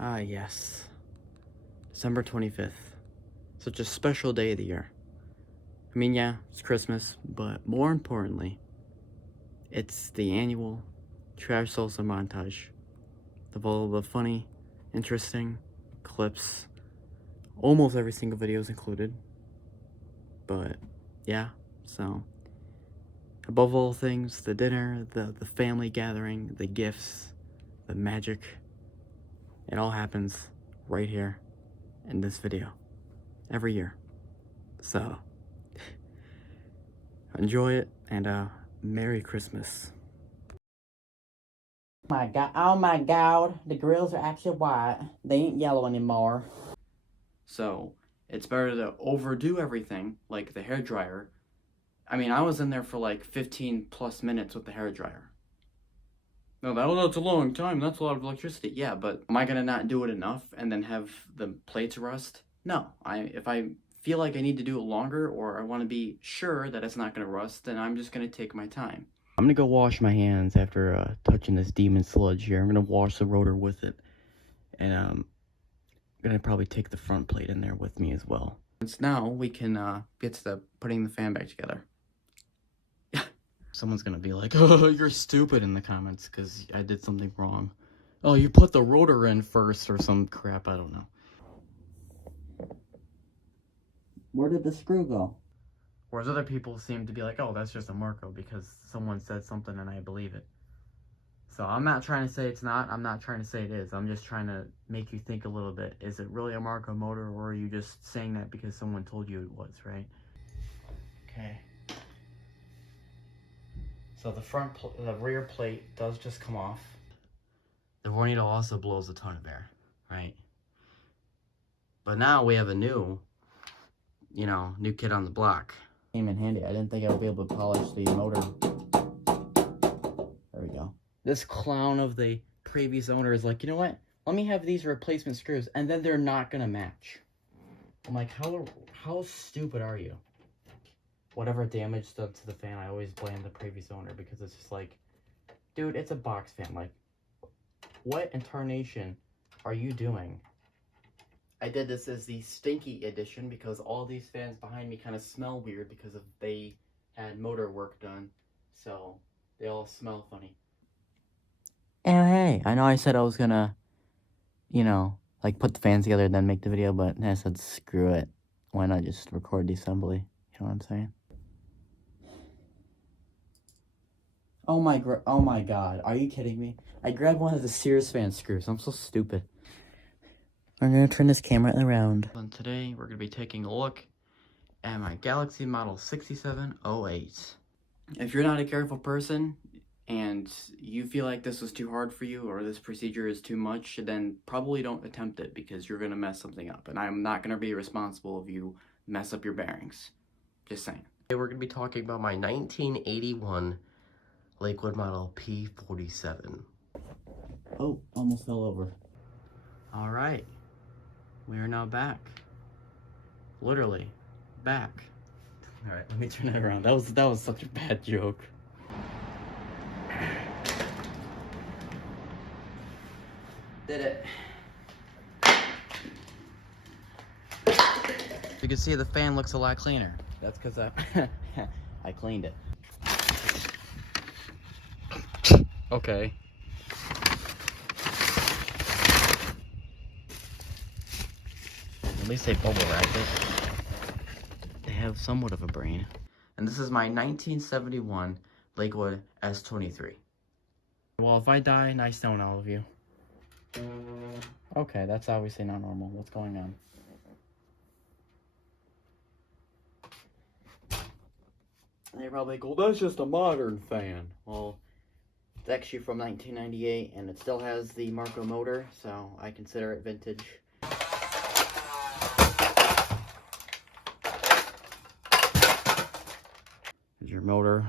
Ah, yes. December 25th. Such a special day of the year. I mean, yeah, it's Christmas, but more importantly, it's the annual Trshslsa montage of all the funny, interesting clips. Almost every single video is included. But, yeah, so above all things, the dinner, the family gathering, the gifts, the magic, it all happens right here in this video every year. So enjoy it, and Merry Christmas. Oh my god, the grills are actually white. They ain't yellow anymore. So it's better to overdo everything, like the hairdryer. I mean, I was in there for like 15 plus minutes with the hairdryer. No, that's a long time. That's a lot of electricity. Yeah, but am I gonna not do it enough and then have the plates rust? No. If I feel like I need to do it longer, or I want to be sure that it's not gonna rust, then I'm just gonna take my time. I'm gonna go wash my hands after touching this demon sludge here. I'm gonna wash the rotor with it, and I'm gonna probably take the front plate in there with me as well. Since now we can get to putting the fan back together. Someone's gonna be like, "Oh, you're stupid" in the comments because I did something wrong. Oh, you put the rotor in first or some crap, I don't know. Where did the screw go? Whereas other people seem to be like, oh, that's just a Marco because someone said something and I believe it. So I'm not trying to say it's not, I'm not trying to say it is. I'm just trying to make you think a little bit. Is it really a Marco motor, or are you just saying that because someone told you it was, right? Okay. So the rear plate does just come off. The Vornado also blows a ton of air, right? But now we have a new kid on the block. Came in handy. I didn't think I would be able to polish the motor. There we go. This clown of the previous owner is like, you know what? Let me have these replacement screws, and then they're not gonna match. I'm like, how stupid are you? Whatever damage done to the fan, I always blame the previous owner, because it's just like, dude, it's a box fan. Like, what in tarnation are you doing? I did this as the stinky edition because all these fans behind me kind of smell weird because they had motor work done, so they all smell funny. Oh, hey, I know I said I was gonna, like put the fans together and then make the video, but I said screw it. Why not just record the assembly? You know what I'm saying? Oh my god, are you kidding me? I grabbed one of the Sears fan screws. I'm so stupid. I'm gonna turn this camera around. And today we're gonna be taking a look at my Galaxy Model 6708. If you're not a careful person and you feel like this was too hard for you or this procedure is too much, then probably don't attempt it because you're gonna mess something up. And I'm not gonna be responsible if you mess up your bearings. Just saying. Today we're gonna be talking about my 1981 Lakewood Model P47. Oh, almost fell over. All right. We are now back. Literally, back. All right, let me turn it around. That was such a bad joke. Did it. You can see the fan looks a lot cleaner. That's because I cleaned it. Okay. At least they bubble wrapped it. They have somewhat of a brain. And this is my 1971 Lakewood S23. Well, if I die, nice knowing all of you. Okay, that's obviously not normal. What's going on? And they probably go, that's just a modern fan. Well, it's actually from 1998, and it still has the Marco motor, so I consider it vintage. Your motor.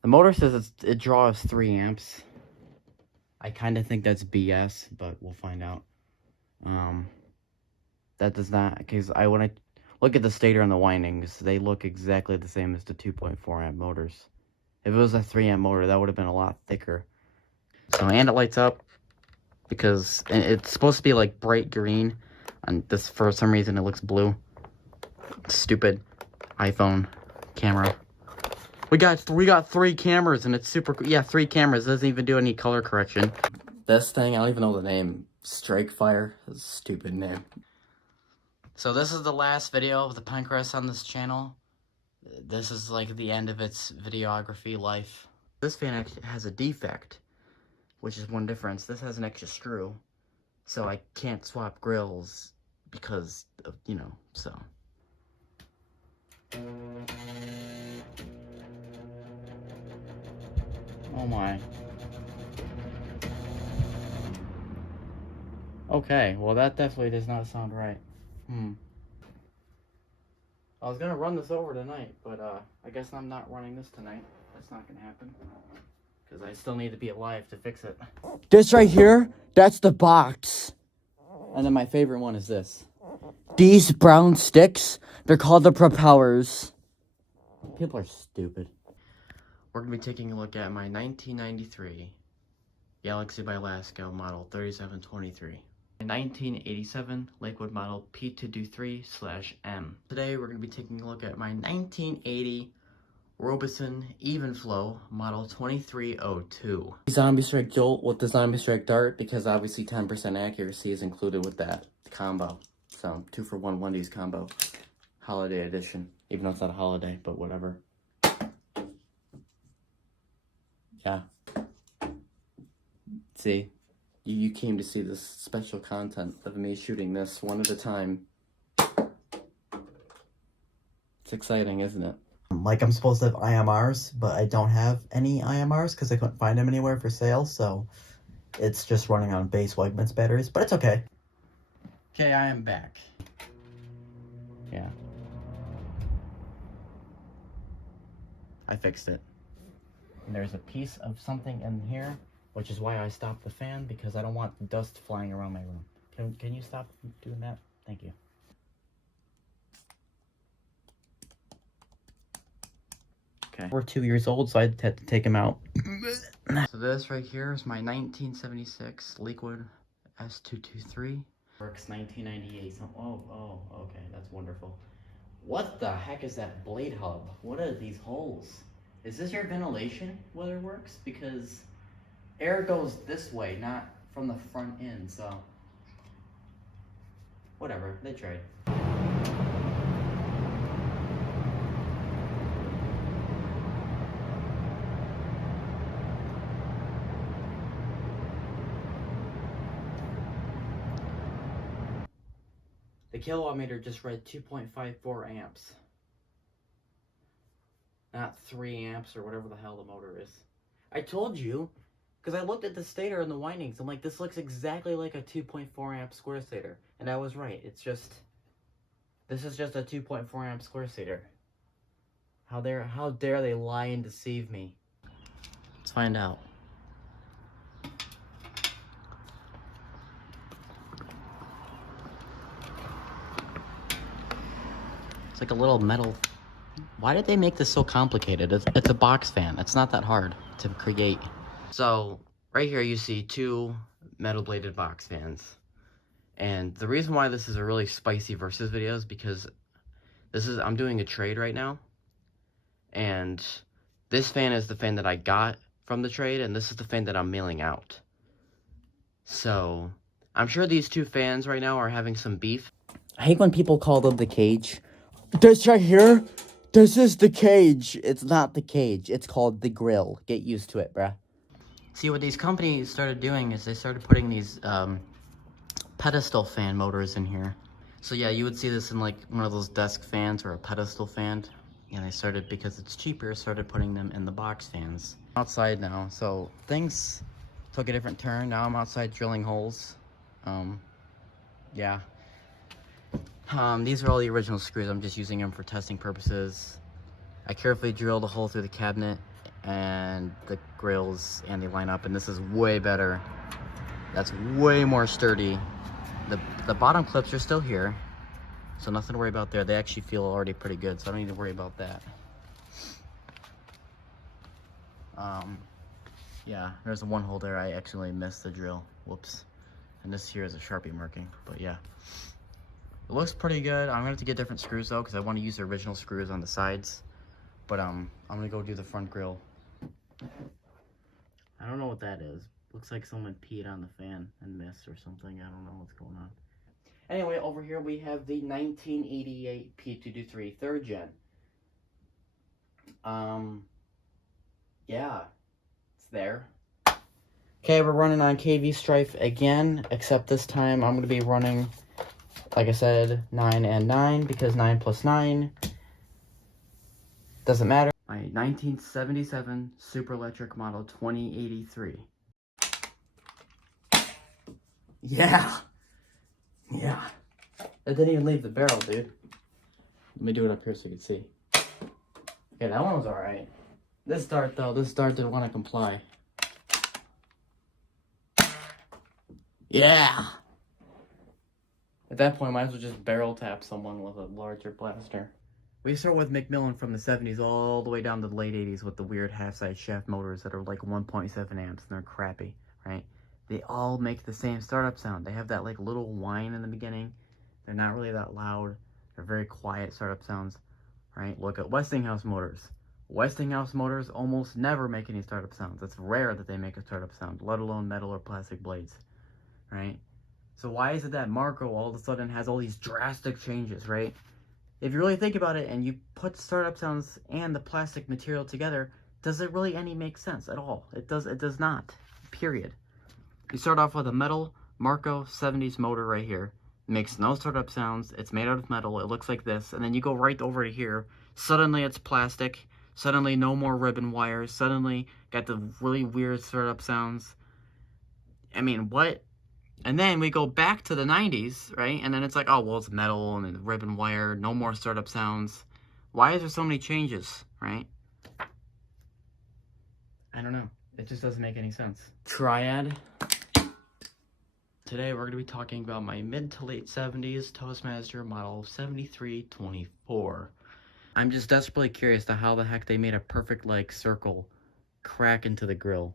The motor says it draws 3 amps. I kind of think that's BS, but we'll find out. That does not, because when I look at the stator and the windings, they look exactly the same as the 2.4 amp motors. If it was a 3 amp motor, that would have been a lot thicker. So, and it lights up. because it's supposed to be like bright green, and this for some reason it looks blue. Stupid iPhone camera. We got 3 cameras and it's super cool. Yeah, 3 cameras. It doesn't even do any color correction. This thing, I don't even know the name. Strikefire. That's a stupid name. So this is the last video of the Pancrest on this channel. This is like the end of its videography life. This fan actually has a defect, which is one difference. This has an extra screw, so I can't swap grills because of, you know, so. Oh my. Okay, well that definitely does not sound right. I was gonna run this over tonight, but I guess I'm not running this tonight. That's not gonna happen. Because I still need to be alive to fix it. This right here, that's the box. And then my favorite one is this. These brown sticks, they're called the propellers. People are stupid. We're gonna be taking a look at my 1993 Galaxy by Lasco model 3723. 1987 Lakewood model P223/M. Today we're going to be taking a look at my 1980 Robeson Evenflow model 2302. Zombie Strike Jolt with the Zombie Strike Dart, because obviously 10% accuracy is included with that combo. So 2-for-1 Wendy's combo. Holiday edition. Even though it's not a holiday, but whatever. Yeah. See? You came to see this special content of me shooting this one at a time. It's exciting, isn't it? Like, I'm supposed to have IMRs, but I don't have any IMRs because I couldn't find them anywhere for sale, so it's just running on base Wegmans batteries, but it's okay. Okay, I am back. Yeah. I fixed it. And there's a piece of something in here, which is why I stopped the fan, because I don't want dust flying around my room. Can you stop doing that? Thank you. Okay. We're 2 years old, so I had to take him out. So this right here is my 1976 Lakewood S223. Works 1998. Oh, okay, that's wonderful. What the heck is that blade hub? What are these holes? Is this your ventilation, whether it works? Because air goes this way, not from the front end, so whatever, they tried. The kilowatt meter just read 2.54 amps. Not 3 amps or whatever the hell the motor is. I told you, because I looked at the stator and the windings. I'm like, this looks exactly like a 2.4 amp square stator. And I was right. It's just, this is just a 2.4 amp square stator. How dare they lie and deceive me? Let's find out. It's like a little metal. Why did they make this so complicated? It's a box fan. It's not that hard to create. So right here you see 2 metal bladed box fans. And the reason why this is a really spicy versus video is because I'm doing a trade right now. And this fan is the fan that I got from the trade, and this is the fan that I'm mailing out. So I'm sure these 2 fans right now are having some beef. I hate when people call them the cage. This right here, this is the cage. It's not the cage. It's called the grill. Get used to it, bruh. See, what these companies started doing is they started putting these pedestal fan motors in here. So yeah, you would see this in like one of those desk fans or a pedestal fan. And they started, because it's cheaper, started putting them in the box fans. Outside now, so things took a different turn. Now I'm outside drilling holes. Yeah. These are all the original screws. I'm just using them for testing purposes. I carefully drilled a hole through the cabinet and the grills, and they line up, and this is way better. That's way more sturdy. The bottom clips are still here, so nothing to worry about there. They actually feel already pretty good, so I don't need to worry about that. Yeah, there's one hole there. I actually missed the drill. Whoops. And this here is a Sharpie marking, but yeah. It looks pretty good. I'm gonna have to get different screws though, because I want to use the original screws on the sides. But I'm gonna go do the front grille. I don't know what that is. Looks like someone peed on the fan and missed or something. I don't know what's going on. Anyway, over here we have the 1988 P223 3rd gen. Yeah, it's there. Okay, we're running on KV Strife again, except this time I'm gonna be running, like I said, 9 and 9, because 9 plus 9 doesn't matter. My 1977 Super Electric Model 2083. Yeah! Yeah. It didn't even leave the barrel, dude. Let me do it up here so you can see. Okay, that one was alright. This dart, though, this dart didn't want to comply. Yeah! At that point, I might as well just barrel tap someone with a larger blaster. We start with Macmillan from the 70s all the way down to the late 80s with the weird half-size shaft motors that are like 1.7 amps and they're crappy, right? They all make the same startup sound. They have that like little whine in the beginning. They're not really that loud. They're very quiet startup sounds, right? Look at Westinghouse motors. Westinghouse motors almost never make any startup sounds. It's rare that they make a startup sound, let alone metal or plastic blades, right? So why is it that Marco all of a sudden has all these drastic changes, right? If you really think about it and you put startup sounds and the plastic material together, does it really any make sense at all? It does not, period. You start off with a metal Marco 70s motor right here. It makes no startup sounds. It's made out of metal. It looks like this. And then you go right over to here. Suddenly it's plastic. Suddenly no more ribbon wires. Suddenly got the really weird startup sounds. I mean, what? And then we go back to the 90s, right? And then it's like, oh, well, it's metal and it's ribbon wire. No more startup sounds. Why is there so many changes, right? I don't know. It just doesn't make any sense. Triad. Today we're going to be talking about my mid to late 70s Toastmaster model 7324. I'm just desperately curious to how the heck they made a perfect like circle crack into the grill.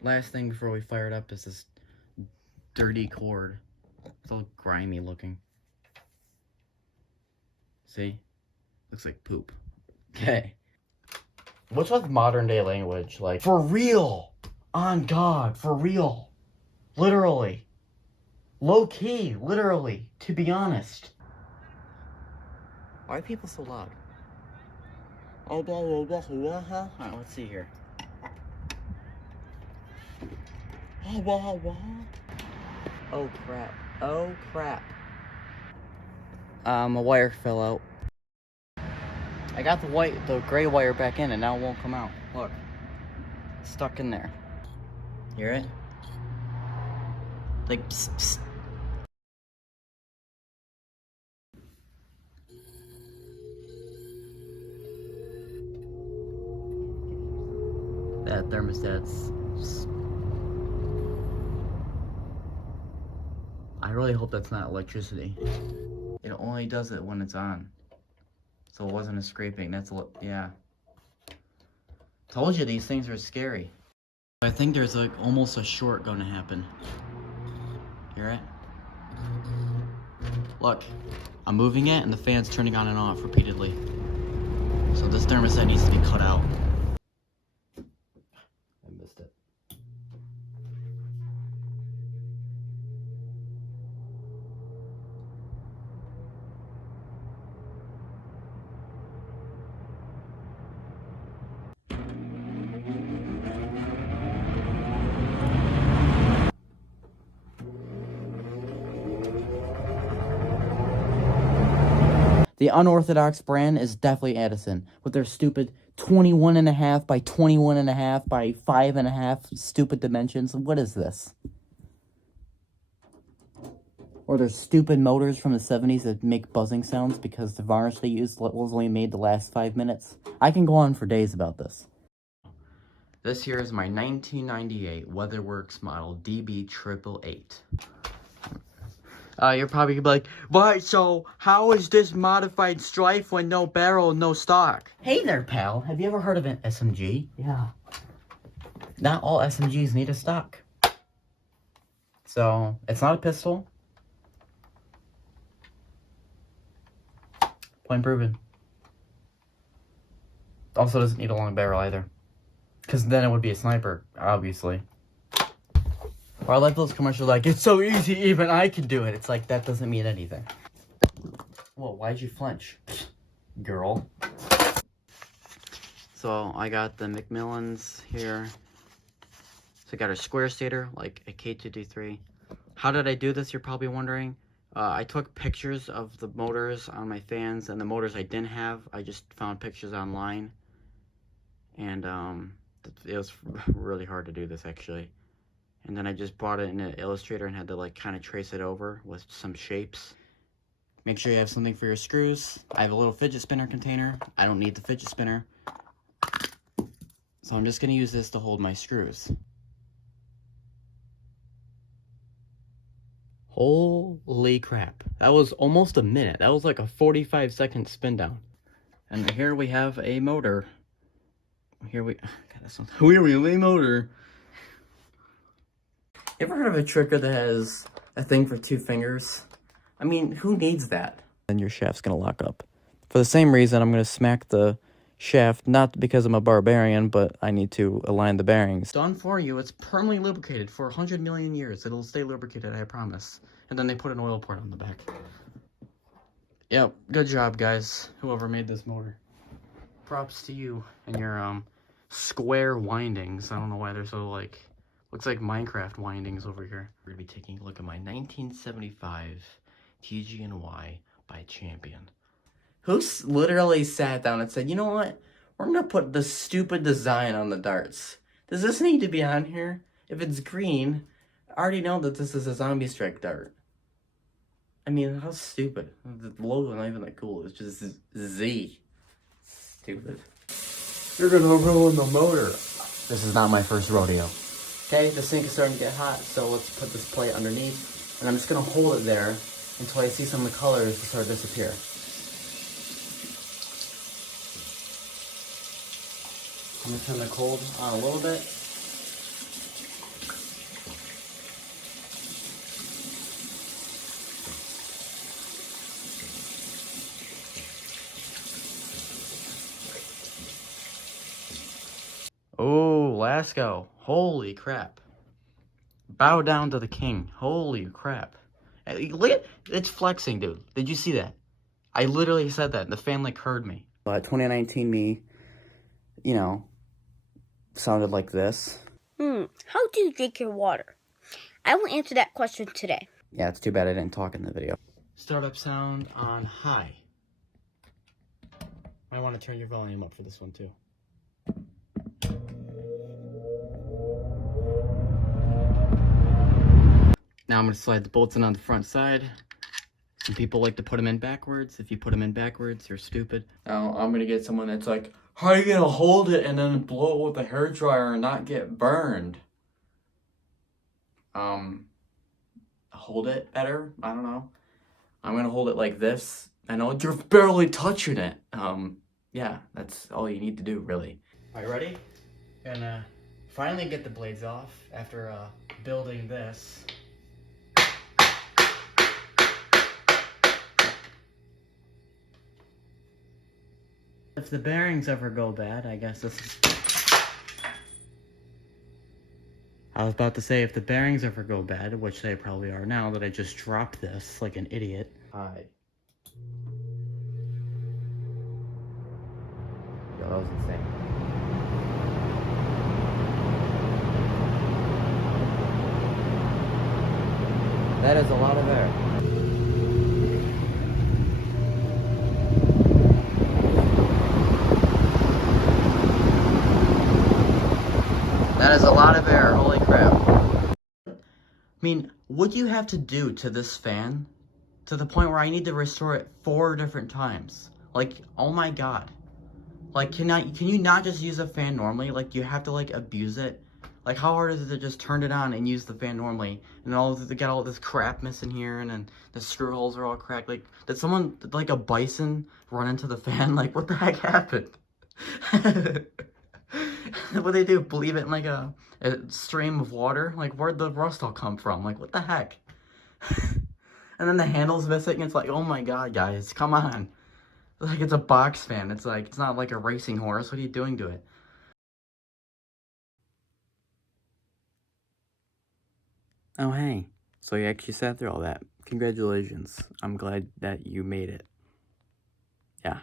Last thing before we fire it up is this dirty cord. It's all grimy looking. See? Looks like poop. Okay. What's with modern day language? Like, for real! On God, for real. Literally. Low key, literally, to be honest. Why are people so loud? Alright, let's see here. Oh crap. Oh crap. A wire fell out. I got the gray wire back in and now it won't come out. Look. It's stuck in there. Hear it? Like psst, psst. That thermostat's... I really hope that's not electricity. It only does it when it's on. So it wasn't a scraping. That's yeah. Told you these things are scary. I think there's like almost a short gonna happen. Hear it? Look, I'm moving it and the fan's turning on and off repeatedly. So this thermostat needs to be cut out. I missed it. The unorthodox brand is definitely Edison, with their stupid 21.5 by 21.5 by 5.5 stupid dimensions. What is this? Or their stupid motors from the 70s that make buzzing sounds because the varnish they used was only made the last 5 minutes. I can go on for days about this. This here is my 1998 WeatherWorks model DB888. You're probably gonna be like, right, so how is this modified Strife when no barrel, no stock? Hey there, pal. Have you ever heard of an SMG? Yeah. Not all SMGs need a stock. So, it's not a pistol. Point proven. Also doesn't need a long barrel either. Because then it would be a sniper, obviously. Or I like those commercials like, it's so easy, even I can do it. It's like, that doesn't mean anything. Whoa, why'd you flinch? Girl. So, I got the Macmillans here. So I got a square stator, like a K2D3. How did I do this, you're probably wondering? I took pictures of the motors on my fans, and the motors I didn't have, I just found pictures online. And it was really hard to do this, actually. And then I just brought it in an Illustrator and had to like kind of trace it over with some shapes. Make sure you have something for your screws. I have a little fidget spinner container. I don't need the fidget spinner. So I'm just going to use this to hold my screws. Holy crap. That was almost a minute. That was like a 45-second spin down. And here we have a motor. Here we have a motor. You ever heard of a trigger that has a thing for 2 fingers? I mean, who needs that? Then your shaft's gonna lock up. For the same reason, I'm gonna smack the shaft, not because I'm a barbarian, but I need to align the bearings. Done for you. It's permanently lubricated for 100 million years. It'll stay lubricated, I promise. And then they put an oil port on the back. Yep, good job, guys. Whoever made this motor. Props to you and your square windings. I don't know why they're so like, looks like Minecraft windings over here. We're gonna be taking a look at my 1975 TG&Y by Champion. Who literally sat down and said, you know what? We're gonna put the stupid design on the darts. Does this need to be on here? If it's green, I already know that this is a zombie strike dart. I mean, how stupid. The logo not even that cool. It's just Z. Stupid. You're gonna ruin the motor. This is not my first rodeo. Okay, the sink is starting to get hot, so let's put this plate underneath. And I'm just gonna hold it there until I see some of the colors start to disappear. I'm gonna turn the cold on a little bit. Oh, Lasco. Holy crap. Bow down to the king. Holy crap. Hey, look at, it's flexing, dude. Did you see that? I literally said that. The fan like heard me. 2019 me, you know, sounded like this. How do you drink your water? I will answer that question today. Yeah, it's too bad I didn't talk in the video. Startup sound on high. I want to turn your volume up for this one too. Now I'm going to slide the bolts in on the front side. Some people like to put them in backwards. If you put them in backwards, you're stupid. Now I'm gonna get someone that's like, how are you gonna hold it and then blow it with a hairdryer and not get burned? Hold it better? I don't know. I'm gonna hold it like this. I know you're barely touching it. Yeah, that's all you need to do, really. All right, ready? Gonna finally get the blades off after building this. If the bearings ever go bad, I guess this is... I was about to say, if the bearings ever go bad, which they probably are now that I just dropped this like an idiot. Hi. Yo, that was insane. That is a lot of air. That is a lot of air, holy crap. I mean, what do you have to do to this fan to the point where I need to restore it 4 different times? Like, oh my god. Like, can you not just use a fan normally? Like, you have to, like, abuse it? Like, how hard is it to just turn it on and use the fan normally? And get all this crap missing here, and then the screw holes are all cracked. Like, did someone, like a bison, run into the fan? Like, what the heck happened? What they do? Leave it in like a stream of water? Like, where'd the rust all come from? Like, what the heck? And then the handle's missing. It's like, oh my god, guys, come on. Like, it's a box fan. It's like, it's not like a racing horse. What are you doing to it? Oh, hey. So you actually sat through all that. Congratulations. I'm glad that you made it. Yeah.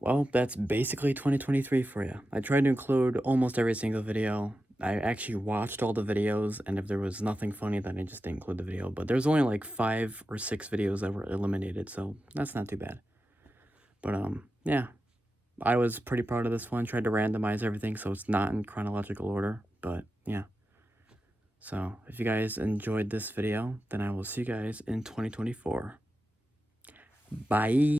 Well, that's basically 2023 for you. I tried to include almost every single video. I actually watched all the videos, and if there was nothing funny, then I just didn't include the video. But there's only like 5 or 6 videos that were eliminated, so that's not too bad. But, yeah. I was pretty proud of this one. Tried to randomize everything so it's not in chronological order, but yeah. So, if you guys enjoyed this video, then I will see you guys in 2024. Bye!